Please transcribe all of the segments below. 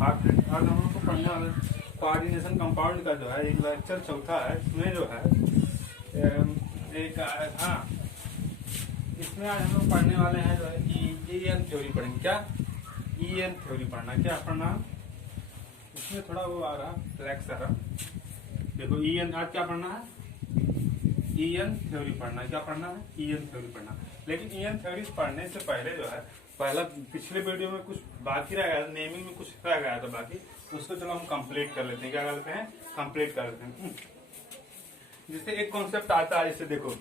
आज हम लोग को पढ़ने वाले कोऑर्डिनेशन कंपाउंड का जो है एक लेक्चर चौथा है। इसमें जो है इसमें आज हम लोग पढ़ने वाले हैं जो है ईएन थ्योरी पढ़ेंगे। क्या ईएन थ्योरी पढ़ना, क्या पढ़ना, इसमें थोड़ा वो आ रहा फ्लैक्स आ रहा। देखो ईएन आज क्या पढ़ना है, ईएन थ्योरी पढ़ना है। क्या पढ़ना है, ईएन थ्योरी पढ़ना। लेकिन ईएन थ्योरी पढ़ने से पहले जो है पहला पिछले वीडियो में कुछ बाकी रह गया, नेमिंग में कुछ रह गया था बाकी, उसको चलो हम कंप्लीट कर लेते हैं। क्या करते हैं, कंप्लीट कर लेते हैं। जैसे एक कॉन्सेप्ट आता है, जैसे देखो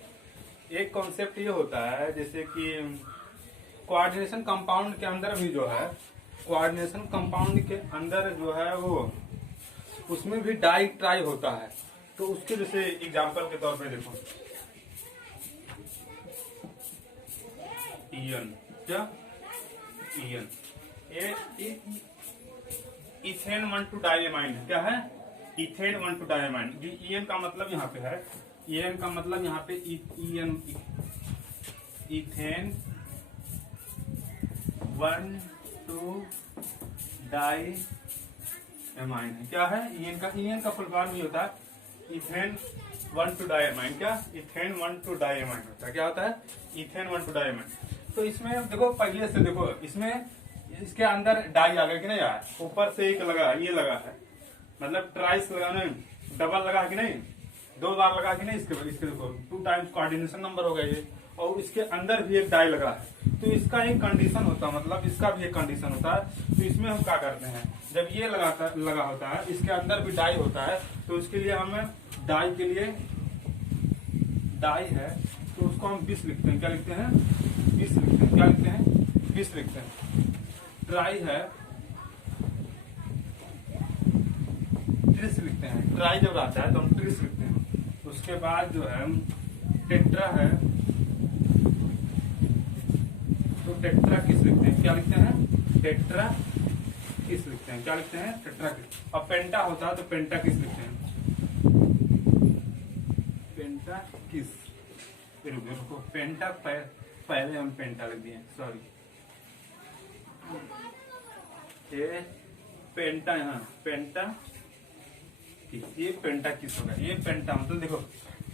एक कॉन्सेप्ट ये होता है जैसे कि कोऑर्डिनेशन कंपाउंड के अंदर भी जो है, कोऑर्डिनेशन कंपाउंड के अंदर जो है वो उसमें भी डाई ट्राई होता है। तो उसके जैसे एग्जांपल के तौर पे देखो ईएन, क्या ईएन, इथेन 1,2 डाइएमाइन क्या है, इथेन 1,2 डाइएमाइन। ईएन का मतलब यहाँ पे है, ईएन का मतलब यहाँ पे ईएन इथेन 1,2 डाइएमाइन है। क्या है ईएन का फुल फॉर्म ये होता है इथेन 1,2 डाइएमाइन। क्या इथेन 1,2 डाइएमाइन होता है। क्या होता है, इथेन 1,2 डाइएमाइन। तो इसमें देखो पहले से देखो इसमें इसके अंदर डाई आ गया कि नहीं यार, ऊपर से एक लगा, ये लगा है, मतलब ट्राइस लगा नहीं, डबल लगा कि नहीं, 2 बार लगा कि नहीं। इसके देखो 2 टाइम्स कोऑर्डिनेशन नंबर हो गया ये, और इसके अंदर भी एक डाई लगा है। तो इसका एक कंडीशन होता है, मतलब इसका भी एक कंडीशन होता है। तो इसमें हम क्या करते हैं, जब ये लगा होता है, इसके अंदर भी डाई होता है, तो उसके लिए हमें डाई के लिए डाई है तो उसको हम 20 लिखते हैं। क्या लिखते हैं, 20 लिखते हैं। क्या लिखते हैं, 20 लिखते हैं। ट्राई है 30 लिखते हैं। ट्राई जब आता है तो हम 30 लिखते हैं। उसके बाद जो है टेट्रा है तो टेट्रा किस लिखते हैं। क्या लिखते हैं, टेट्रा किस लिखते हैं। क्या लिखते हैं, टेट्रा किस। अब पेंटा होता है तो पेंटा किस लिखते हैं, पेंटा किस। रुको पेंटा पहले हम पेंटा लिख दिए, सॉरी, ये पेंटा, यहाँ पेंटा किस, ये पेंटा किस होगा। ये पेंटा मतलब देखो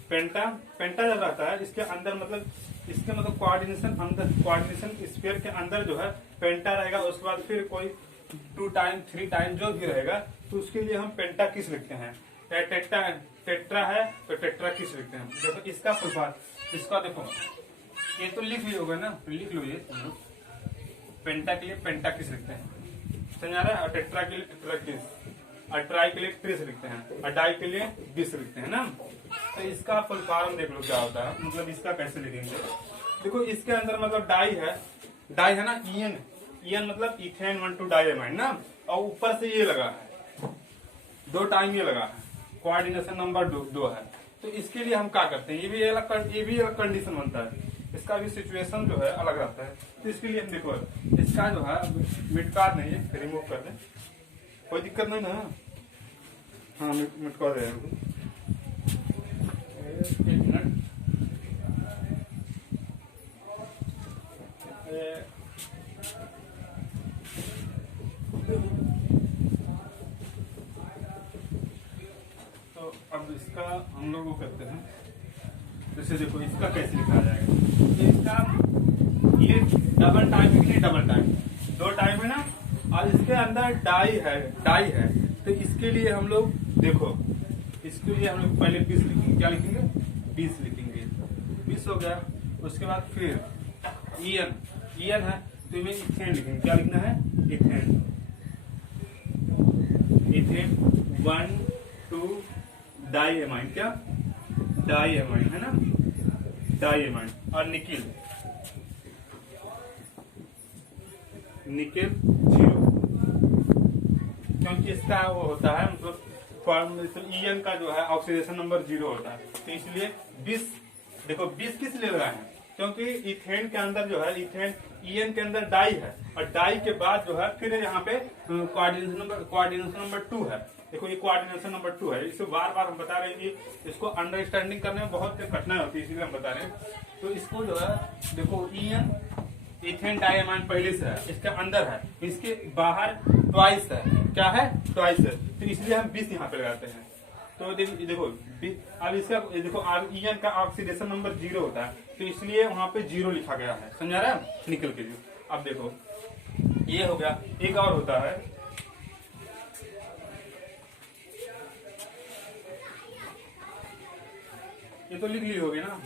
पेंटा जब रहता है इसके अंदर मतलब इसके मतलब कोऑर्डिनेशन अंदर, कोऑर्डिनेशन स्फीयर के अंदर जो है पेंटा रहेगा। उसके बाद फिर कोई 2 टाइम 3 टाइम जो भी रहेगा तो उसके लिए हम पेंटा किस लिखते हैं। टेट्रा है तो टेट्रा किस लिखते हैं। देखो इसका फुल फॉर्म, इसका देखो ये तो लिख ली होगा ना, लिख लो ये पेंटा के लिए पेंटा किस लिखते हैं, समझ आ रहा है। और टेट्रा के लिए टेट्रा किस, और ट्राई के लिए 30 लिखते हैं, और डाई के लिए 20 लिखते हैं ना। तो इसका फुल फॉर्म देख लो क्या होता है, मतलब इसका कैसे लिखेंगे। देखो इसके अंदर मतलब डाई है ना, ईएन मतलब इथेन 1,2 डाइएमाइन ना, और ऊपर से ये लगा है 2 टाइम ये लगा है, कोऑर्डिनेशन नंबर 2 है। तो इसके लिए हम क्या करते हैं, ये भी अलग कंडीशन बनता है, इसका भी सिचुएशन जो है अलग रहता है। तो इसके लिए हम देखो इसका जो है मिटका नहीं है, रिमूव कर दें, कोई दिक्कत नहीं ना। हाँ मिटका दे, एक मिनट। तो अब इसका हम लोग वो करते हैं, जैसे देखो इसका कैसे लिखा जाएगा। तो इसका ये डबल टाइम है कि नहीं, डबल टाइम 2 टाइम है ना, और इसके अंदर डाई है। तो इसके लिए हम लोग देखो, इसके लिए हम लोग पहले 20 लिखेंगे। क्या लिखेंगे, 20 लिखेंगे। 20 हो गया। उसके बाद फिर ईएन है तो इन्हें इथेन लिखेंगे। क्या लिखना है, इथेन 1,2 डाइएमाइन। क्या डाइएमाइन है ना, डाइएमाइन। और निकिल 0, क्योंकि इसका वो होता है मतलब फॉर्म ईएन का जो है ऑक्सीडेशन नंबर 0 होता है। तो इसलिए 20, देखो 20 किस लिए लगाए हैं, क्योंकि इथेन के अंदर जो है ईएन के अंदर डाई है, और डाई के बाद जो है फिर यहाँ पे कोऑर्डिनेशन नंबर 2 है। देखो ये कोऑर्डिनेशन नंबर 2 है। इसे बार बार हम बता रहे हैं कि इसको अंडरस्टैंडिंग करने में बहुत कठिनाई होती है, इसलिए हम बता रहे हैं। तो इसको जो है देखो ईएन इथेन डाइअमाइन पहले से है, इसके अंदर है, इसके बाहर ट्वाइस है। क्या है? ट्वाइस है। तो इसलिए हम 20 यहाँ पे लगाते हैं। तो देखो अब इसका देखो ईएन का ऑक्सीडेशन नंबर 0 होता है, तो इसलिए वहां पे 0 लिखा गया है। समझा रहा है? निकल के जो अब देखो ये हो गया। एक और होता है, ये तो लिख ली होगी ना।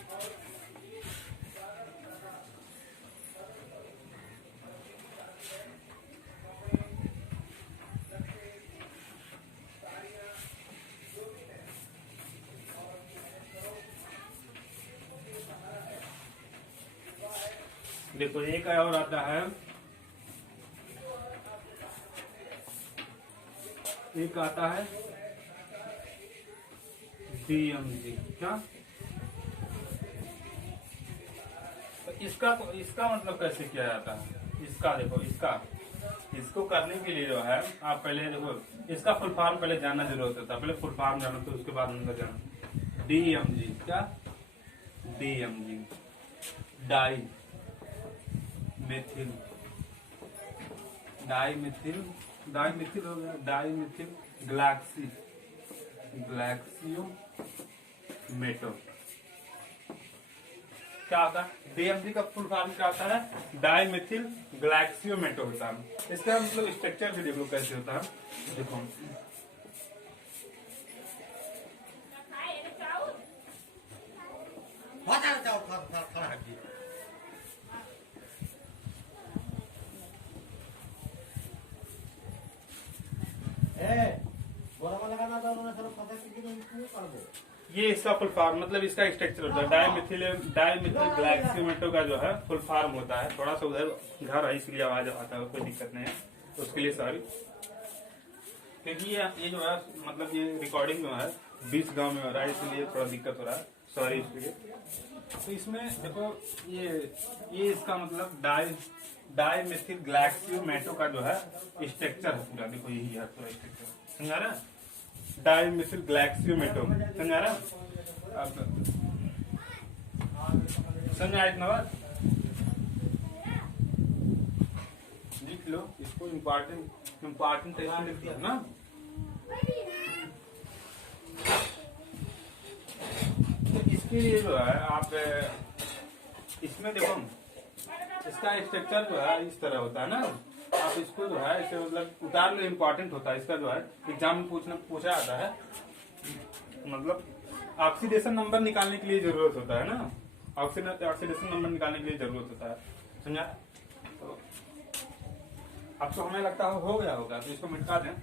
देखो एक और आता है, एक आता है DMG। क्या? तो इसका मतलब कैसे किया जाता है? इसका देखो, इसको करने के लिए जो है आप पहले देखो इसका फुल फॉर्म पहले जानना जरूरत होता है। पहले फुल फॉर्म जानो तो उसके बाद अंदर जानो। DMG। क्या? DMG डाई मेथिल, डाइमिथिल हो गया, डाइमिथिल ग्लैक्सियोमेटो। क्या होता है? DMG का फुल फॉर्म क्या होता है? डाइमिथिल ग्लैक्सियोमेटो होता है। इसका मतलब स्ट्रक्चर भी देखो कैसे होता है। देखो ये इसका फुल फॉर्म मतलब इसका स्ट्रक्चर होता है। डाइमिथिल ग्लैक्सियोमेटो का जो है फुल फॉर्म होता है। थोड़ा सा उधर घर है इसलिए आवाज आता है, कोई दिक्कत नहीं है, उसके लिए सॉरी। क्योंकि ये जो है मतलब ये रिकॉर्डिंग जो है 20 गांव में हो रहा है, इसलिए थोड़ा दिक्कत हो रहा है, सॉरी इसके लिए। तो इसमें देखो ये इसका मतलब डाइमिथिल ग्लैक्सियोमेटो का जो है स्ट्रक्चर है पूरा। देखो यही है पूरा स्ट्रक्चर। समझा रहा? डाइमिथिल ग्लैक्सियोमेटो। समझा रहा? अब समझा इतना बात? लिख लो इसको, इम्पोर्टेंट टाइप लिख दिया ना। तो इसके लिए जो है आप इसमें देखो इसका स्ट्रक्चर जो है इस तरह होता है ना। आप इसको जो है इसे मतलब उतार लो, इम्पोर्टेंट होता है इसका जो है एग्जाम में पूछा जाता है। मतलब ऑक्सीडेशन नंबर निकालने के लिए जरूरत होता है ना, ऑक्सीडेशन नंबर निकालने के लिए जरूरत होता है। समझा? तो अब तो हमें लगता है हो गया होगा, तो इसको मिटा दें।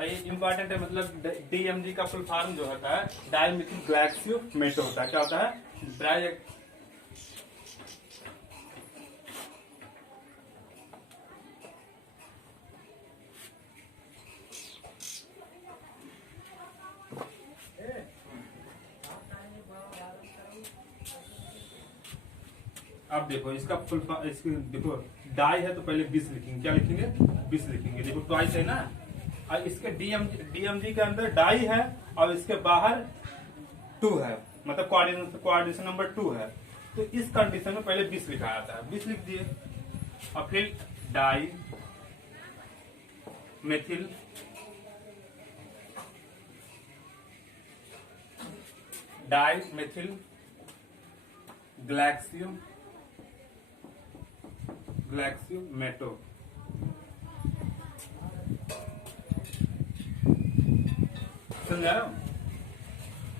ये इम्पोर्टेंट है, मतलब DMG का फुल फॉर्म जो होता है डाइमिथिल ग्लैक्सियोमेटो होता है। क्या होता है? अब देखो इसका फुल इसकी देखो डाई है तो पहले 20 लिखेंगे। क्या लिखेंगे? 20 लिखेंगे। देखो ट्वाइस है ना, और इसके DMG के अंदर डाई है और इसके बाहर 2 है, मतलब कोऑर्डिनेशन नंबर 2 है। तो इस कंडीशन में पहले 20 लिखा जाता है। 20 लिख दिए और फिर डाई मेथिल ग्लैक्सियोमेटो। समझा रहा हूं?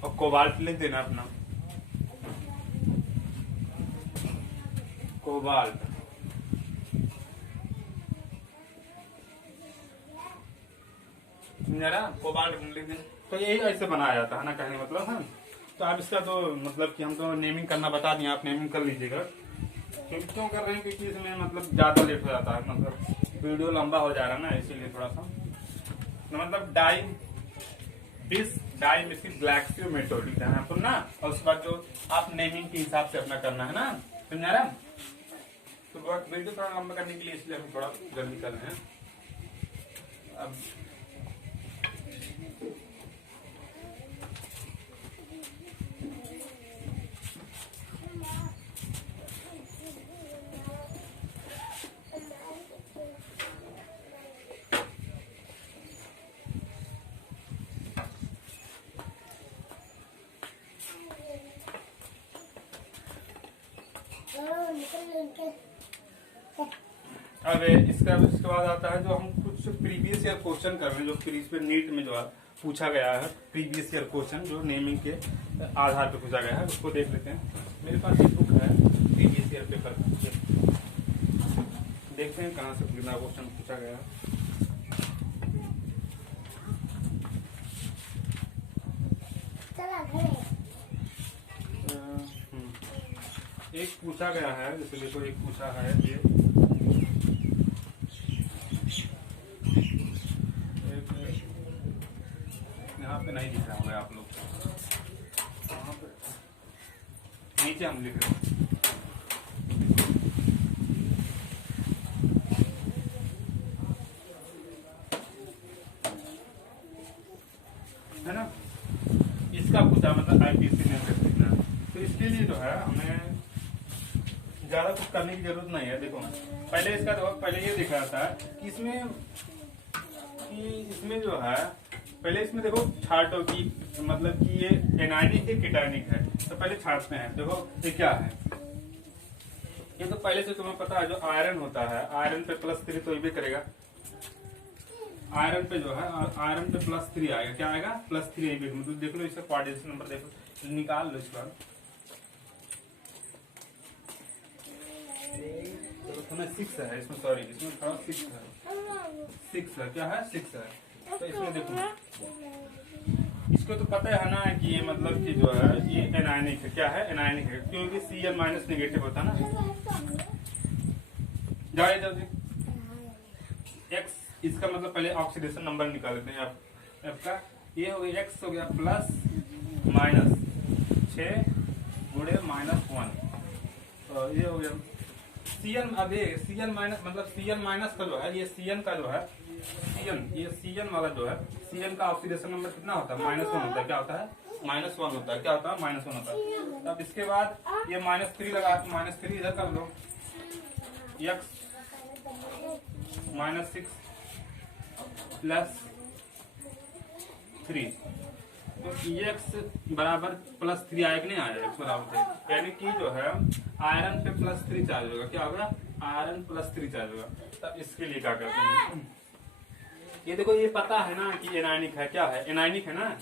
और कोबाल्ट लिख देना अपना, कोबाल्ट। समझा रहा? कोबाल्ट लिख देना। तो यही ऐसे बनाया जाता है ना, कहने मतलब है। तो आप इसका तो मतलब कि हम तो नेमिंग करना बता दिए, आप नेमिंग कर लीजिएगा। क्यों कर रहे हैं? क्योंकि इसमें मतलब ज्यादा लेट हो जाता है, मतलब वीडियो लंबा हो जा रहा है ना, इसीलिए थोड़ा सा। मतलब डाइमिथिल ग्लैक्सियोमेटो लिखना है आपको ना, और उसके बाद जो आप नेमिंग के हिसाब से अपना करना है ना। समझा रहा? तो वीडियो थोड़ा लंबा करने के लिए इसलिए हम थोड़ा जल्दी कर रहे हैं। अब अब इसके बाद आता है जो हम कुछ प्रीवियस ईयर क्वेश्चन कर रहे हैं, जो प्रीवियस नीट में जो है पूछा गया है, प्रीवियस ईयर क्वेश्चन जो नेमिंग के आधार पर पूछा गया है, उसको देख लेते हैं। मेरे पास एक बुक है प्रीवियस ईयर पेपर, देखते हैं कहाँ से कितना क्वेश्चन पूछा गया है। एक पूछा गया है, जैसे देखो एक पूछा है ये यहाँ पे नहीं दिख रहा होगा आप लोग, वहाँ पे नीचे हम लिख रहे हैं। है ना, इसका पूछा मतलब आईपीसी में लिखना, तो इसके लिए जो है हमें ज्यादा कुछ करने की जरूरत नहीं है। देखो पहले इसका तो पहले ये दिख रहा था कि इसमें जो है पहले इसमें देखो छाटो की मतलब कि ये एनायनिक है केटायनिक है, तो पहले छाटते हैं। देखो ये क्या है, ये तो पहले से तुम्हें पता है जो आयरन होता है, आयरन पे +3 तो ये भी करेगा, आयरन पे जो है आयरन पे +3 आएगा, क्या आएगा +3 मतलब देख लो इसका कोऑर्डिनेशन नंबर देखो, निकाल लो इसका। तो 6 है इसमें, सॉरी इसमें थोड़ा 6 है, क्या है 6 है। तो इसमें देखो इसको तो पता है ना कि ये मतलब कि जो है ये एनायनिक है, क्या है एनायनिक है, क्योंकि Cl- नेगेटिव होता है ना। जाए जल्दी X, इसका मतलब पहले ऑक्सीडेशन नंबर निकाल लेते हैं F का। ये हो गया X हो गया +-6 गुणे -1, तो ये हो गया Cn। अब ये Cn- मतलब Cn- का जो है ये Cn का जो है ये Cn वाला जो है Cn का ऑक्सीडेशन नंबर कितना होता है -1 होता है, क्या होता है -1 होता है, क्या होता है -1 होता है। तब इसके बाद ये -3 लगा, -3 इधर कर लो, X -6 +3, तो X बराबर +3 आया कि नहीं आया, X बराबर, यानी कि जो है आयरन पे +3 चार्ज होगा, क्या होगा आयरन +3 चार्ज होगा। तब इसके लिए क्या करते हैं, ये देखो ये पता है ना कि एनायनिक है, क्या है एनायनिक है ना,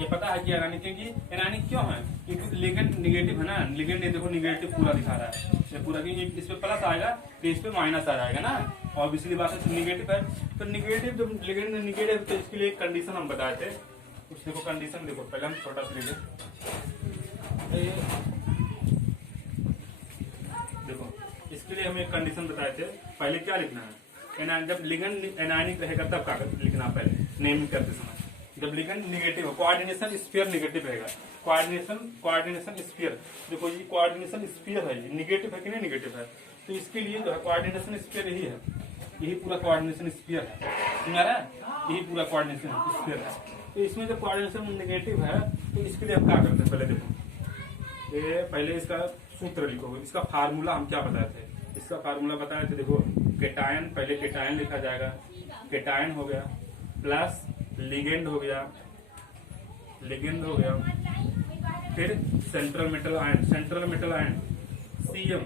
ये पता है कि एनायनिक, क्योंकि एनायनिक क्यों है, क्योंकि लिगेंड निगेटिव है ना, लिगेंड ये देखो निगेटिव पूरा दिखा रहा है, ये पूरा, क्योंकि इस पे प्लस आएगा तो इस पे माइनस आ जाएगा ना, और इसलिए बात है निगेटिव है। तो निगेटिव जब लिगेंड निगेटिव, तो इसके लिए एक कंडीशन हम बताए थे, कुछ देखो कंडीशन देखो, पहले हम छोटा सा लीजिए, देखो इसके लिए हम एक कंडीशन बताए थे, पहले क्या लिखना है, जब लिगेंड एनायनिक रहेगा तब कागज लिखना, पहले नेम करते समय, जब लिगेंड निगेटिव हो, कोऑर्डिनेशन स्फीयर निगेटिव रहेगा, कोऑर्डिनेशन स्फीयर, देखो ये कोऑर्डिनेशन स्फीयर है, ये निगेटिव है कि नहीं निगेटिव है, तो इसके लिए जो है कोऑर्डिनेशन स्फीयर यही है, यही पूरा कोऑर्डिनेशन स्फीयर है, समझ रहा है, यही पूरा कोऑर्डिनेशन स्फीयर है। तो इसमें जब कोऑर्डिनेशन निगेटिव है तो इसके लिए हम क्या करते हैं, पहले देखो ये पहले इसका सूत्र लिखो, इसका फार्मूला हम क्या बताए थे, इसका फार्मूला बताए थे, देखो केटायन, पहले केटायन लिखा जाएगा, केटायन हो गया प्लस लिगेंड हो गया, फिर सेंट्रल मेटल आयन Cm,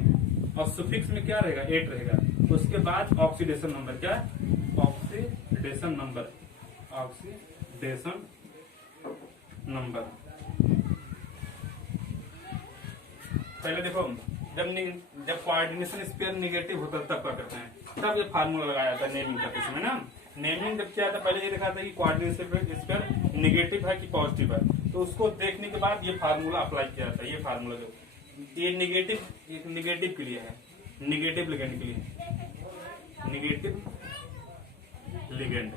और सुफिक्स में क्या रहेगा 8 रहेगा, तो उसके बाद ऑक्सीडेशन नंबर, क्या ऑक्सीडेशन नंबर। पहले देखो जब कोऑर्डिनेशन स्फीयर निगेटिव होता है तब क्या करते हैं, तब ये फार्मूला लगाया जाता है नेमिंग करते समय ना। नेमिंग जब क्या था, पहले ये देखा था कि कोऑर्डिनेशन स्फीयर निगेटिव है कि पॉजिटिव है, तो उसको देखने के बाद ये फार्मूला अप्लाई किया जाता है। ये फार्मूला जो ये निगेटिव के लिए है, निगेटिव लिगेंड के लिए, निगेटिव लिगेंड,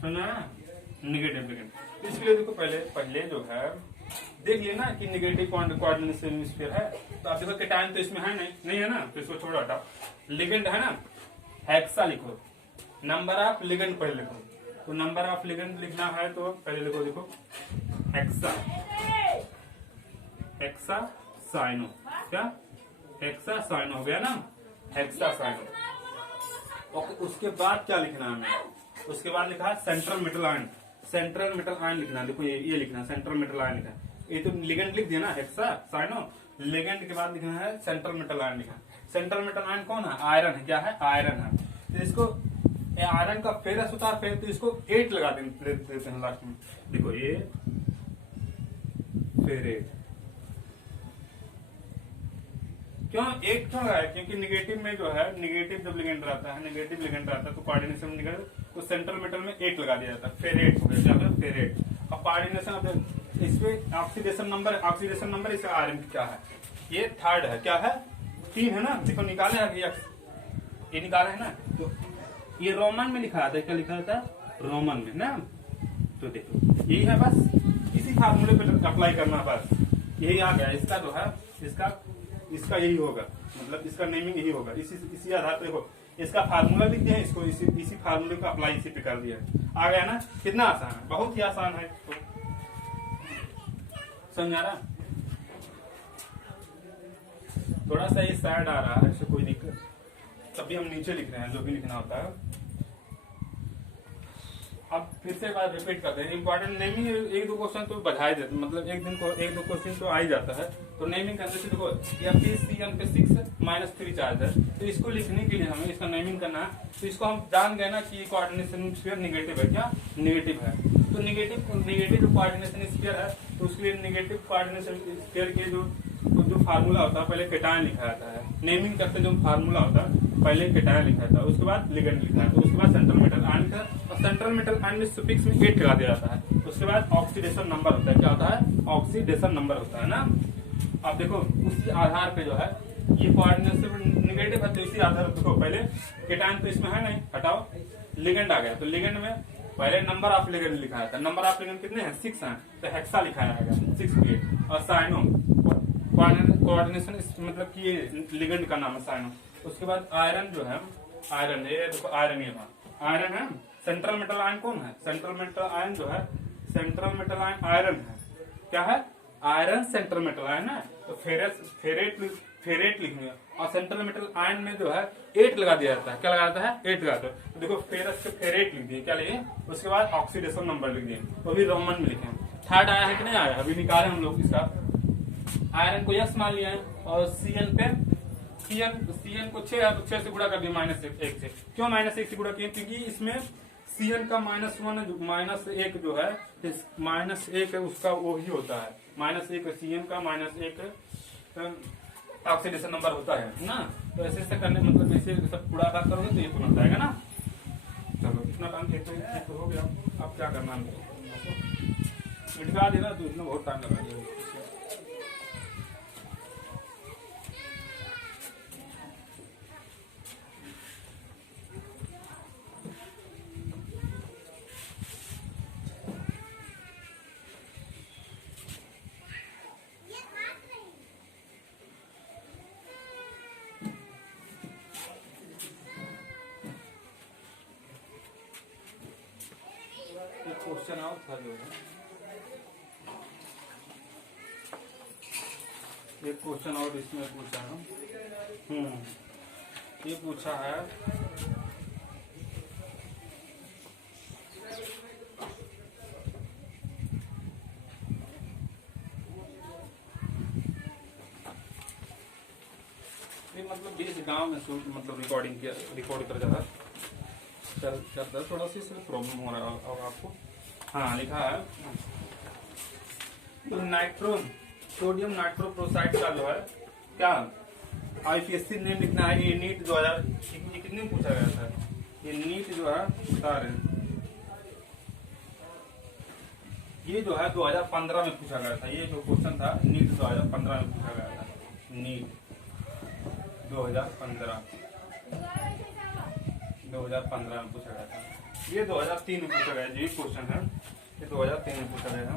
समझा ना, निगेटिव लिगेंड। इसके लिए देखो पहले जो है देख लेना कि निगेटिव कोऑर्डिनेशन स्फीयर है, तो आप देखो केटायन तो इसमें है नहीं है ना, तो इसको छोड़ो हटाओ, लिगेंड है ना, हेक्सा लिखो, नंबर ऑफ लिगेंड पहले लिखो, तो नंबर ऑफ लिगेंड लिखना है तो पहले लिखो, देखो हेक्सा साइनो, क्या हेक्सा साइनो हो गया ना, हेक्सा साइनो। ओके, उसके बाद क्या लिखना है हमें, उसके बाद लिखा है सेंट्रल मेटल आयन लिखना, देखो ये लिखना सेंट्रल मेटल आयन लिखना, ये तो लिगेंड लिख दिया ना, हेक्सा साइनो। लिगेंड के बाद लिखना है सेंट्रल मेटल आयन लिखा। सेंट्रल मेटल आयन कौन है? आयरन है। क्या है? आयरन है। तो इसको आयरन का फेरस होता है, तो इसको 8 लगा देते हैं लास्ट में। देखो ये फेरेट, क्यों 8 क्यों लगाया? क्योंकि निगेटिव में जो है, निगेटिव जब लिगेंड रहता है, निगेटिव लिगेंड रहता है तो कोऑर्डिनेशन निगेटिव, तो सेंट्रल मेटल में 8 लगा दिया जाता है। फेरेट हो गया। क्या? फेरेट। अब कोऑर्डिनेशन, अब इसमें ऑक्सीडेशन नंबर इसका आयरन क्या है? ये 3rd है। क्या है? 3 है ना। देखो निकाले है, ये निकाले है ना। तो ये रोमन में लिखा था। क्या लिखा था? रोमन में ना। तो देखो यही है, बस इसी फार्मूले पे अप्लाई करना, बस यही आ गया। इसका जो है, इसका यही होगा, मतलब इसका नेमिंग यही होगा। इसी आधार पे देखो इसका फार्मूला लिख दिया, इसको इसी फार्मूले को अप्लाई इसी पे कर दिया। आ गया ना? कितना आसान है, बहुत ही आसान है। तो समझ आ रहा? थोड़ा सा ये सैड आ रहा है, इससे कोई दिक्कत, तभी हम नीचे लिख रहे हैं जो भी लिखना होता है। अब फिर से बात रिपीट करते हैं। इंपॉर्टेंट नेमिंग 1-2 क्वेश्चन तो बधाई देते, मतलब एक दो क्वेश्चन तो आ ही जाता है। तो नेमिंग करने से देखो FeCN पे 6-3 चार्ज है, तो इसको लिखने के लिए हमें इसका नेमिंग करना है। तो इसको हम जान गए ना कि कोऑर्डिनेशन स्फीयर निगेटिव है। क्या? निगेटिव है। तो निगेटिव कोऑर्डिनेशन स्फीयर है, तो उसके लिए निगेटिव कोऑर्डिनेशन स्फीयर के जो फार्मूला होता है, पहले केटायन लिखा जाता है। नेमिंग करते जो फार्मूला होता है, पहले केटायन लिखा था, उसके बाद लिगेंड लिखा है, तो उसके बाद सेंट्रल मेटल आयन का, और सेंट्रल मेटल आयन में सुफिक्स में 8 लगा दिया जाता है। उसके बाद ऑक्सीडेशन नंबर होता है। क्या होता है? ऑक्सीडेशन नंबर होता है ना। अब देखो उसी आधार पे जो है, ये कोऑर्डिनेशन निगेटिव है, तो इसी आधार पर देखो पहले केटायन तो इसमें है नहीं, हटाओ, लिगेंड आ गया। तो लिगेंड में पहले नंबर ऑफ लिगेंड लिखा था। नंबर ऑफ लिगेंड कितने हैं? 6 हैं, तो हेक्सा लिखा जाएगा 6-8। और साइनो कोऑर्डिनेशन मतलब कि ये लिगेंड का नाम है साइनो। उसके बाद आयरन जो है, आयरन ये देखो, आयरन ये आयरन है। सेंट्रल मेटल आयन कौन है? सेंट्रल मेटल आयन जो है, सेंट्रल मेटल आयन आयरन है। क्या है? आयरन सेंट्रल मेटल आयन है। तो फेरेट लिखेंगे, और सेंट्रल मेटल आयन में जो है 8 लगा दिया जाता है। क्या लगा जाता है? 8 लगाते हैं। तो देखो फेरस से फेरेट लिख दिए। क्या लिखे? उसके बाद ऑक्सीडेशन नंबर लिख दिए, वो भी रोमन में लिखे। 3rd आया है कि नहीं आया? अभी निकाले हम लोग। इसका आयरन को यस मान लिया है, और सीएन पे सीएन को 6 से गुणा कर दिया -1 से। क्यों -1 से गुणा किया? क्योंकि इसमें सीएन का -1 जो है, -1 उसका वो ही होता है। -1 सीएन का -1 ऑक्सीडेशन नंबर होता है ना। तो ऐसे करने, मतलब ऐसे सब पूरा बात करोगे तो ये पूरा जाएगा ना। चलो इतना काम तो हो गया। अब क्या करना है? मिटा देना, तो इतना बहुत टाइम लगा दिया। क्वेश्चन आउट था जो है, एक क्वेश्चन और इसमें पूछा है। ये पूछा है ये, मतलब बीच गांव में मतलब रिकॉर्ड कर जाता है, थोड़ा सा इसमें प्रॉब्लम हो रहा है आपको। हाँ लिखा है, तो सोडियम नाइट्रोक्लोराइड का जो है क्या IPSC नेम लिखना है। ये नीट 2000 कितने में पूछा गया था? ये नीट जो है बता रहे हैं, ये जो है 2015 में पूछा गया था। ये जो क्वेश्चन था नीट 2015 में पूछा गया था। नीट 2015 में पूछा गया था। ये 2003 में पूछा गया। ये क्वेश्चन है, ये 2003 में पूछा गया था।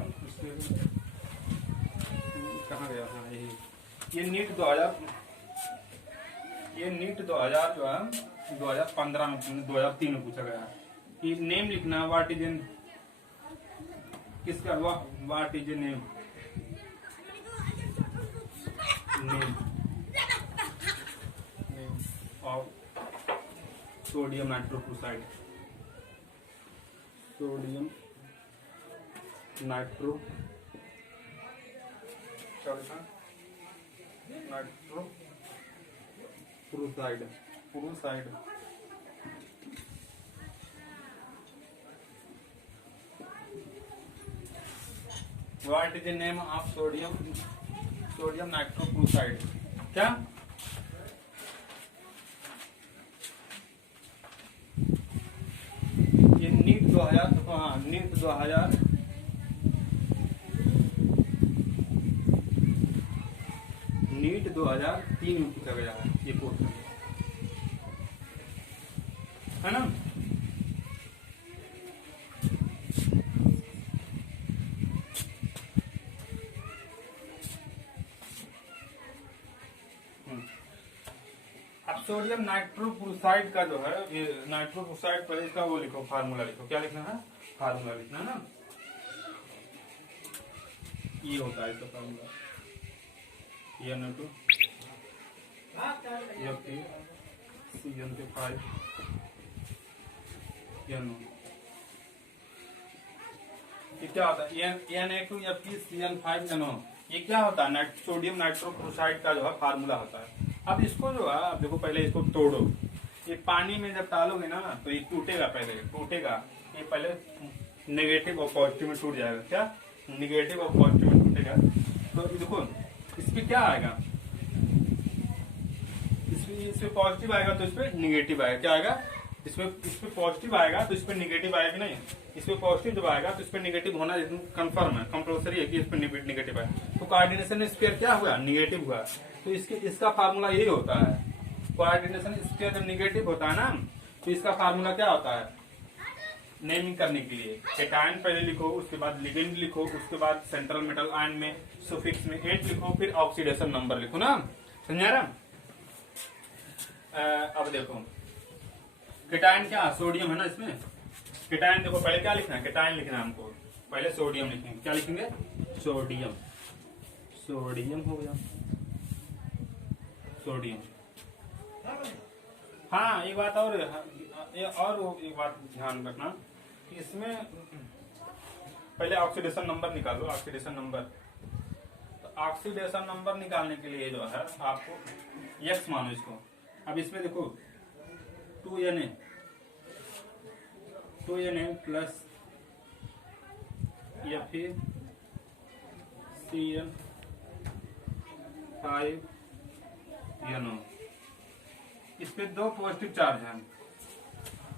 कहाँ गया था? ये नीट 2000 जो है 2015 में 2003 में पूछा गया है। ये नेम लिखना, व्हाट इज एन, किसका what is a name of sodium nitrochloride. Sodium nitrochloride क्या लिखा है, nitroprusside, prusside. What is the name of sodium, sodium nitrochloride? क्या ये नीट 2000, हाँ नीट 2000 नीट 2003 में पूछा गया है ये क्वेश्चन, है ना। अब सोडियम नाइट्रोक्लोराइड का जो है, ये नाइट्रोक्लोराइड पहले इसका वो लिखो, फार्मूला लिखो। क्या लिखना है? फार्मूला लिखना है ना। ये होता है इसका फार्मूला, ये N2 CN5 NO। ये क्या होता है? Na2CN5NO। ये क्या होता है? सोडियम नाइट्रोक्लोराइड का जो है फार्मूला होता है। अब इसको जो है, अब देखो पहले इसको तोड़ो। ये पानी में जब डालोगे ना तो ये टूटेगा, पहले टूटेगा। ये पहले नेगेटिव और पॉजिटिव में टूट जाएगा। क्या? नेगेटिव और पॉजिटिव में टूटेगा। तो देखो इसमें क्या आएगा, इसमें पॉजिटिव आएगा तो इसमें निगेटिव आएगा। क्या आएगा? इसमें पॉजिटिव आएगा तो इसमें निगेटिव आएगा नहीं। इसमें पॉजिटिव जब आएगा तो इसमें निगेटिव होना कंफर्म है, कंपल्सरी है कि इसमें निगेटिव है। तो कोऑर्डिनेशन स्क्वायर क्या हुआ? निगेटिव हुआ। तो इसका फार्मूला यही होता है। कोऑर्डिनेशन स्क्वायर जब निगेटिव होता है ना तो इसका फार्मूला क्या होता है? नेमिंग करने के लिए कैटायन पहले लिखो, उसके बाद लिगेंड लिखो, उसके बाद सेंट्रल मेटल आयन में सुफिक्स में 8 लिखो, फिर ऑक्सीडेशन नंबर लिखो ना। समझा रहा? अब देखो कैटायन क्या, सोडियम है ना इसमें। कैटायन देखो पहले क्या लिखना है? कैटायन लिखना है हमको। पहले सोडियम लिखेंगे। क्या लिखेंगे? सोडियम। सोडियम हो गया, सोडियम। हाँ एक बात और एक बात ध्यान रखना, इसमें पहले ऑक्सीडेशन नंबर निकालो। ऑक्सीडेशन नंबर, तो ऑक्सीडेशन नंबर निकालने के लिए जो है आपको X मानो इसको। अब इसमें देखो 2Na प्लस या फिर CN5NO। इस पे 2 पॉजिटिव चार्ज है।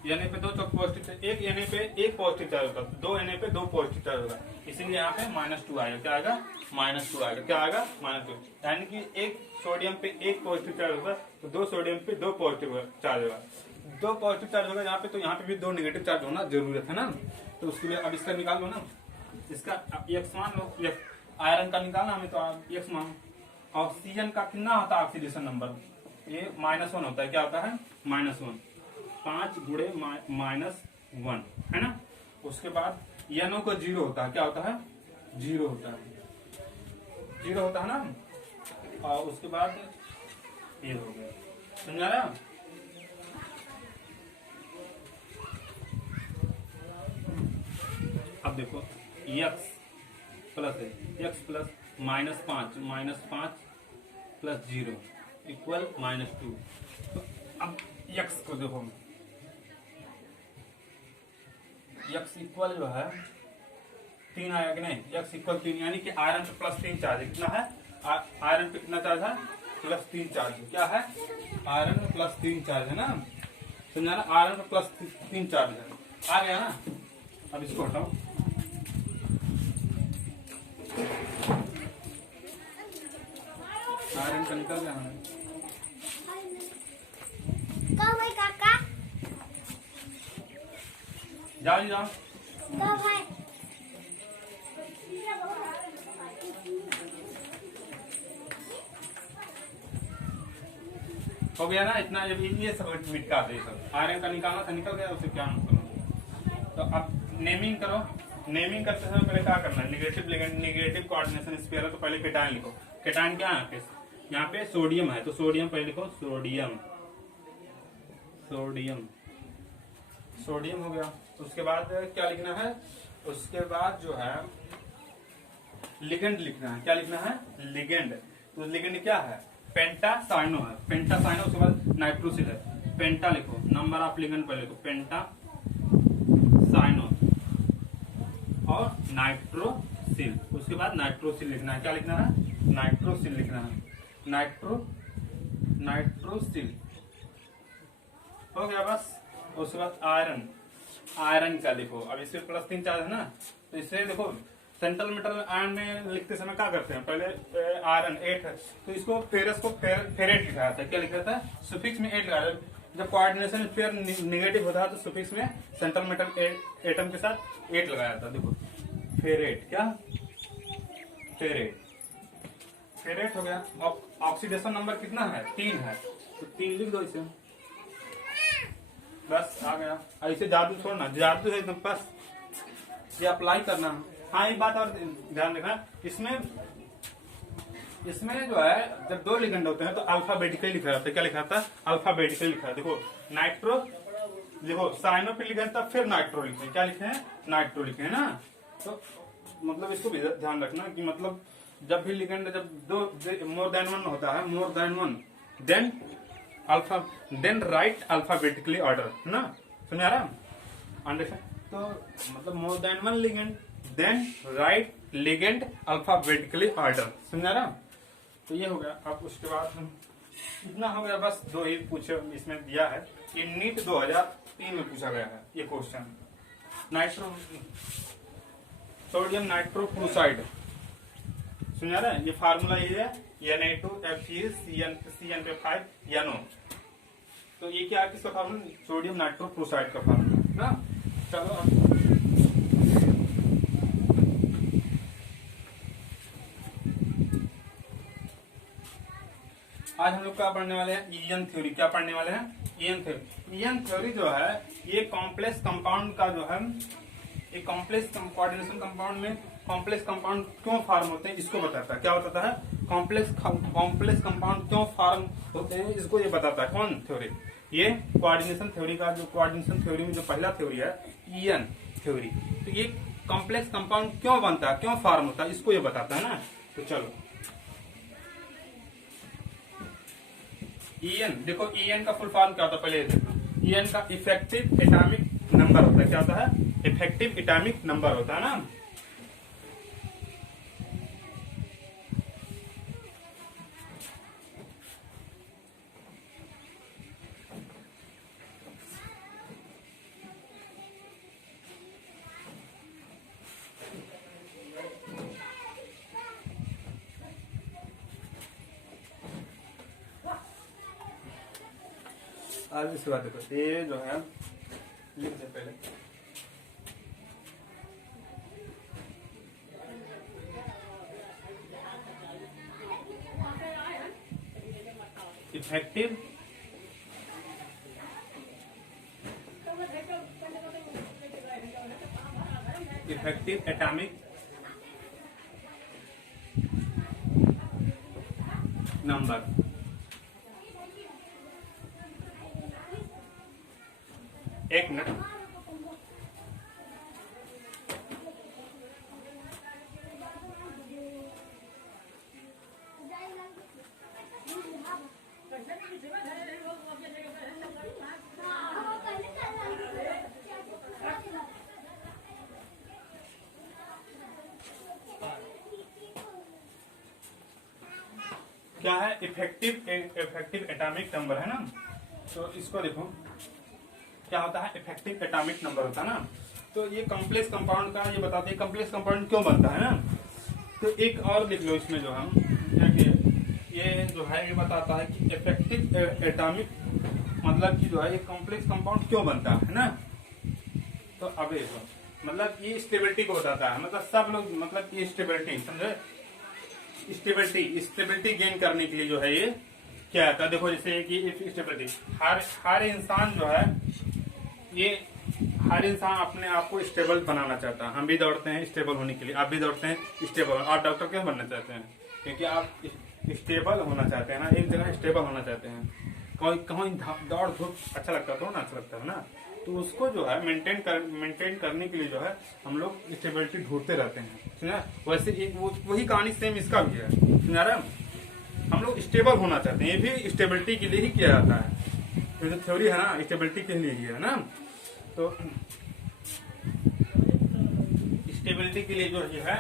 Na पे 2 पॉजिटिव, एक Na पे 1 पॉजिटिव चार्ज होगा, 2 Na पे 2 पॉजिटिव चार्ज होगा, इसीलिए यहाँ पे -2 आएगा। क्या आएगा? -2 आएगा। क्या आएगा? -2। यानी कि एक सोडियम पे 1 पॉजिटिव चार्ज होगा तो 2 सोडियम पे 2 पॉजिटिव चार्ज होगा। 2 पॉजिटिव चार्ज होगा यहाँ पे, तो यहाँ पे भी 2 नेगेटिव चार्ज होना जरूरत है ना। तो उसके लिए अब इसका निकाल लो ना, इसका X मान लो। आयरन का निकालना हमें तो X मान। ऑक्सीजन का कितना होता है ऑक्सीडेशन नंबर? ये -1 होता है। क्या होता है? -1। 5 गुणे -1 है ना। उसके बाद NO का 0 होता है। क्या होता है? 0 होता है, 0 होता है ना। और उसके बाद ये हो गया। समझा रहा? अब देखो X प्लस है, X प्लस -5 प्लस 0 इक्वल -2। तो अब X को देखो, X इक्वल जो है 3 आया कि नहीं? X इक्वल 3, यानी कि आयरन पे +3 चार्ज है। कितना है? आयरन पे कितना चार्ज है? +3 चार्ज है। क्या है? आयरन में +3 चार्ज है ना। समझा ना? आयरन में +3 चार्ज है। आ गया ना। अब इसको हटाओ। आयरन का निकल गया हमें। जाओ जी जाओ। हो गया ना इतना। जब ये सब मिटका दे, सब आयरन का निकालना था, निकल गया, उसे क्या मतलब। तो अब नेमिंग करो। नेमिंग करते समय पहले क्या करना है? निगेटिव कोऑर्डिनेशन स्क्वायर है तो पहले कैटायन लिखो। कैटायन क्या है? यहाँ पे सोडियम है तो सोडियम पहले लिखो। सोडियम, सोडियम, सोडियम हो गया। उसके बाद क्या लिखना है? उसके बाद जो है लिगेंड लिखना है। क्या लिखना है? लिगेंड। तो लिगेंड क्या है? पेंटासाइनो है। पेंटासाइनो, उसके बाद नाइट्रोसिल है। पेंटा लिखो, नंबर ऑफ लिगेंड पर लिखो, पेंटासाइनो और नाइट्रोसिल। उसके बाद नाइट्रोसिल लिखना है। क्या लिखना है? नाइट्रोसिल लिखना है। नाइट्रोसिल हो गया बस। उसके बाद आयरन। आयरन क्या लिखो? अब इससे +3 चार्ज है ना, तो इससे देखो सेंट्रल मेटल आयरन में लिखते समय क्या करते हैं? पहले आयरन 8 है, तो इसको फेरस को फेरेट लिखा जाता है। क्या लिखा जाता है? सुफिक्स में 8 लगाया। जब कोऑर्डिनेशन पेयर निगेटिव होता है तो सुफिक्स में सेंट्रल मेटल एटम के साथ 8 लगाया जाता है। देखो फेरेट। क्या? फेरेट। फेरेट हो गया। अब ऑक्सीडेशन नंबर कितना है? 3 है, तो 3 लिख दो इसे, बस आ गया। ऐसे जादू छोड़ना, जादू है एकदम, बस ये अप्लाई करना। हाँ एक बात और ध्यान रखना, इसमें जो है जब 2 लिगेंड होते हैं तो अल्फाबेटिकली लिखा जाता है। क्या लिखा जाता है? अल्फाबेटिकली लिखा है। देखो नाइट्रो, देखो साइनो पे लिखा था, फिर नाइट्रो लिखे। क्या लिखे हैं? नाइट्रो लिखे है ना। तो मतलब इसको भी ध्यान रखना कि मतलब जब भी लिगेंड, जब 2 मोर देन 1 होता है, more than 1, then write alphabetically order ना। समझ आ रहा? अंडरस्टैंड? तो मतलब more than 1 legend, then write legend alphabetically order. समझ आ रहा? तो ये हो गया। अब उसके बाद इतना हो गया बस। 2 ही पूछे इसमें दिया है। ये नीट 2003 में पूछा गया है ये क्वेश्चन। Sodium nitrochloride. समझ आ रहा है? ये फार्मूला ये है Na2FeCN5NO। तो ये क्या है? किसका फार्मूला? सोडियम नाइट्रोक्लोराइड का फार्मूला ना। चलो आज हम लोग क्या पढ़ने वाले हैं? EN theory. क्या पढ़ने वाले हैं? EN theory. ईएन थ्योरी जो है ये कॉम्प्लेक्स कंपाउंड का जो है, एक कॉम्प्लेक्स कोऑर्डिनेशन कंपाउंड में कॉम्प्लेक्स कंपाउंड क्यों फॉर्म होते हैं इसको बताता है। क्या बताता है? कॉम्प्लेक्स कंपाउंड क्यों फॉर्म होते हैं इसको ये बताता है। कौन थ्योरी? ये कोऑर्डिनेशन थ्योरी का, जो कोऑर्डिनेशन थ्योरी में जो पहला थ्योरी है ईएन थ्योरी। तो ये कॉम्प्लेक्स कंपाउंड क्यों बनता है, क्यों फॉर्म होता है, इसको ये बताता है ना। तो चलो ईएन देखो, ईएन का फुल फॉर्म क्या होता है पहले देखो। ईएन का इफेक्टिव एटॉमिक नंबर होता है। क्या होता है? इफेक्टिव एटॉमिक नंबर होता है ना। आज इसके बाद देखो ये जो है लिख दे पहले। Effective atomic number. एक मिनट। क्या है? इफेक्टिव एटॉमिक नंबर है ना। तो इसको देखो क्या होता है? इफेक्टिव एटॉमिक नंबर होता है ना। तो ये कॉम्प्लेक्स कंपाउंड का ये बताते हैं कॉम्प्लेक्स कंपाउंड क्यों बनता है ना। तो एक और लिख लो इसमें जो हम ये जो है ये बताता है कि इफेक्टिव एटॉमिक मतलब कि जो है ये कॉम्प्लेक्स कंपाउंड क्यों बनता है ना। तो अब देखो मतलब ये स्टेबिलिटी को बताता है। मतलब सब लोग मतलब ये स्टेबिलिटी समझे, स्टेबिलिटी गेन करने के लिए जो है ये क्या आता है। देखो जैसे कि स्टेबिलिटी हर इंसान जो है ये हर इंसान अपने आप को स्टेबल बनाना चाहता है। हम भी दौड़ते हैं स्टेबल होने के लिए, आप भी दौड़ते हैं स्टेबल। आप डॉक्टर क्यों बनना चाहते हैं? क्योंकि आप स्टेबल होना चाहते हैं ना, एक जगह स्टेबल होना चाहते हैं। कहीं दौड़ धूप अच्छा लगता है तो ना, अच्छा लगता है ना। तो उसको जो है मेंटेन करने के लिए जो है हम लोग स्टेबिलिटी ढूंढते रहते हैं, समझा। वैसे एक वही कहानी सेम इसका भी है, समझा रहा। हम लोग स्टेबल होना चाहते हैं, ये भी स्टेबिलिटी के लिए ही किया जाता है। ये जो थ्योरी है ना, स्टेबिलिटी के लिए ही है ना। तो स्टेबिलिटी के लिए जो है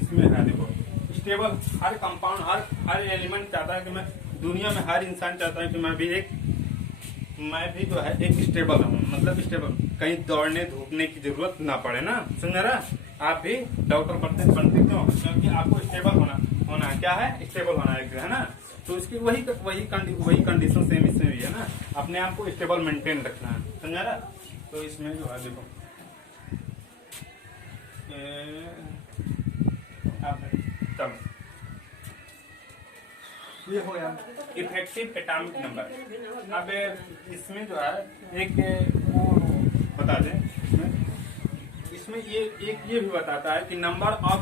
इसमें है, देखो स्टेबल हर कंपाउंड, हर एलिमेंट चाहता है कि मैं दुनिया में, हर इंसान चाहता है कि मैं भी जो है एक स्टेबल हूँ, मतलब स्टेबल, कहीं दौड़ने धूपने की जरूरत ना पड़े ना, समझ रहा। आप भी डॉक्टर बनते क्यों, क्योंकि आपको स्टेबल होना क्या है, स्टेबल होना है ना। तो इसकी वही कंडीशन सेम इसमें भी है ना, अपने आप को स्टेबल मेंटेन रखना है, समझा रहा। तो इसमें जो है देखो ये हो गया इफेक्टिव एटॉमिक नंबर। अब इसमें जो है एक वो बता दें, इसमें ये भी बताता है कि number of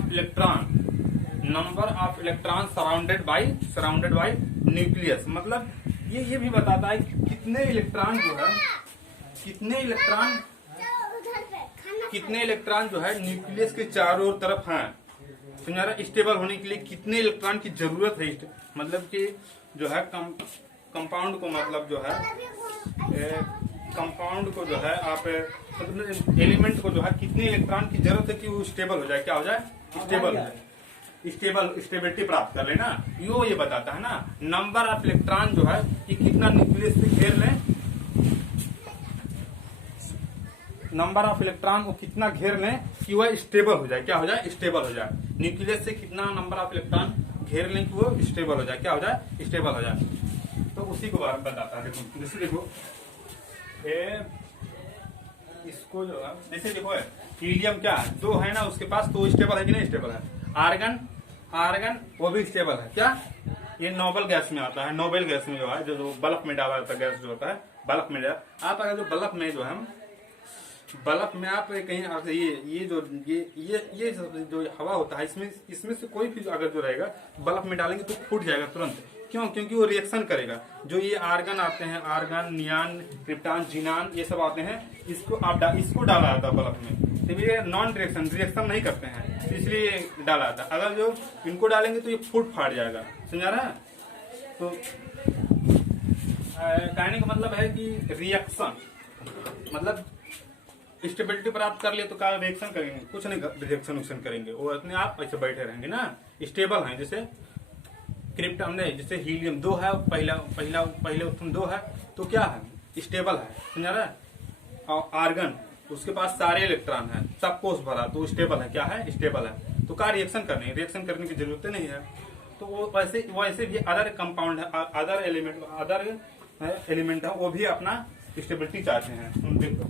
electron surrounded by nucleus, मतलब ये भी बताता है कि कितने इलेक्ट्रॉन जो है न्यूक्लियस के चारों ओर तरफ हैं, समझा। स्टेबल होने के लिए कितने इलेक्ट्रॉन की जरूरत है, मतलब कि जो है कंपाउंड को, मतलब जो है कंपाउंड को जो है आप मतलब एलिमेंट को जो है कितने इलेक्ट्रॉन की जरूरत है कि वो स्टेबल हो जाए, क्या हो जाए, स्टेबल हो जाए, स्टेबिलिटी प्राप्त कर लेना। ये बताता है ना, नंबर ऑफ इलेक्ट्रॉन जो है कि कितना न्यूक्लियस से घेर लें, नंबर ऑफ इलेक्ट्रॉन को कितना घेर लें कि वह स्टेबल हो जाए, क्या हो जाए, स्टेबल हो जाए। न्यूक्लियस से कितना नंबर ऑफ इलेक्ट्रॉन घेर लें कि वो स्टेबल हो जाए, क्या हो जाए, स्टेबल हो जाए। तो उसी को बताता है। देखो जैसे देखो इसको जो है, जैसे देखो हीलियम क्या है, जो है ना उसके पास, तो स्टेबल है कि नहीं, स्टेबल है। आर्गन वो भी स्टेबल है, क्या, ये नोबल गैस में आता है। नोबल गैस में जो है जो बल्ब में डाला जाता है गैस जो होता है, बल्ब में आप अगर जो बल्ब में जो है बल्ब में आप कहीं ये जो हवा होता है, इसमें से कोई भी अगर जो रहेगा बल्ब में डालेंगे तो फूट जाएगा तुरंत। क्यों, क्योंकि वो रिएक्शन करेगा। जो ये आर्गन आते हैं, आर्गन, नियान, क्रिप्टॉन, जीनान, ये सब आते हैं, इसको डाला जाता है बल्ब में, तो ये नॉन रिएक्शन नहीं करते हैं, इसलिए डाला जाता है। अगर जो इनको डालेंगे तो ये फूट फाट जाएगा, समझा रहा है। तो कहने का मतलब है कि रिएक्शन मतलब स्टेबिलिटी प्राप्त कर लिए तो क्या रिएक्शन करेंगे, कुछ नहीं रिएक्शन करेंगे, वो अपने आप ऐसे बैठे रहेंगे ना, स्टेबल हैं। जैसे क्रिप्टॉन नहीं, जैसे हीलियम 2 है, पहले उत्तम 2 है, तो क्या है, स्टेबल है, समझा रहा है। और आर्गन, उसके पास सारे इलेक्ट्रॉन है, सब कोष भरा, तो स्टेबल है, क्या है, स्टेबल है। तो क्या रिएक्शन करने की जरूरत नहीं है। तो वो वैसे भी अदर कंपाउंड है, अदर एलिमेंट है, वो भी अपना स्टेबिलिटी चाहते हैं। देखो